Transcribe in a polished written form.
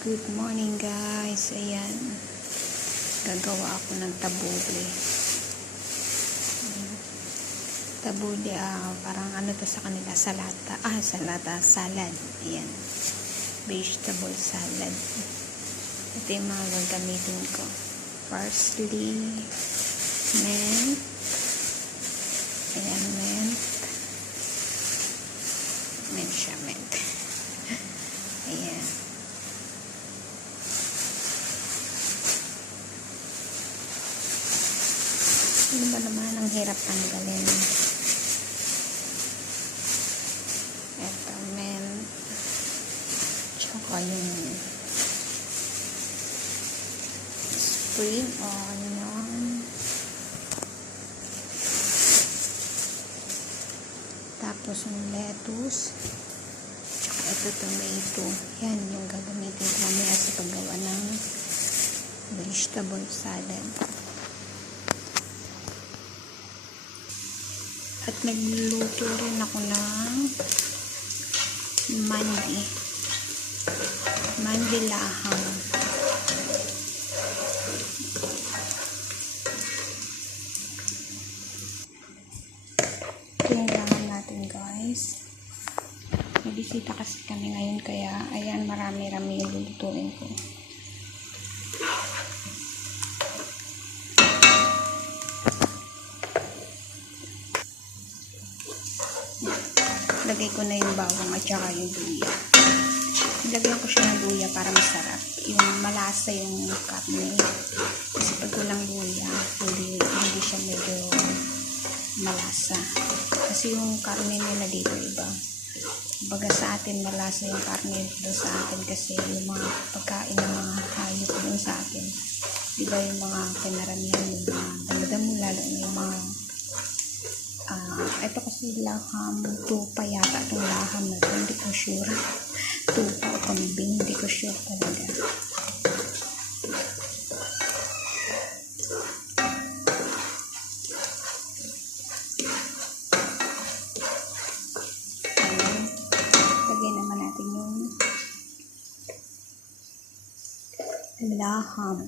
Good morning guys. Ayan. Gagawa ako ng tabule. Tabule, parang ano to sa kanila, salad. Ayan. Vegetable salad. Ito yung mga gagamitin ko. Parsley, mint. Ayan, mint. Mint. Ayan. Ano ba naman ang hirap tanggalin? Ito, mint. Tsaka yung spring onion. Tapos yung lettuce. Tsaka ito, tomato. Yan yung gagamitin ko mamaya sa paggawa ng vegetable salad. At nagluluto rin ako ng mandi laham. Ito yung laham natin guys. May bisita kasi kami ngayon kaya ayan, marami-rami yung lulutuin ko. Lagay ko na yung bawang at saka yung luya. Nilagyan ko siya ng luya para masarap. Yung malasa yung karne. Kasi pag walang luya, hindi siya medyo malasa. Kasi yung karne nila dito iba. Baga sa atin malasa yung karne dito sa atin kasi yung mga pagkain ng mga hayop doon sa atin. Diba yung mga kinaramihan yung mga damo-damo, lalo yung mga ito kasi laham, tupa yata itong laham na ito, hindi ko sure. Tupa o kambing, hindi ko sure talaga. Lagyan naman natin yung laham.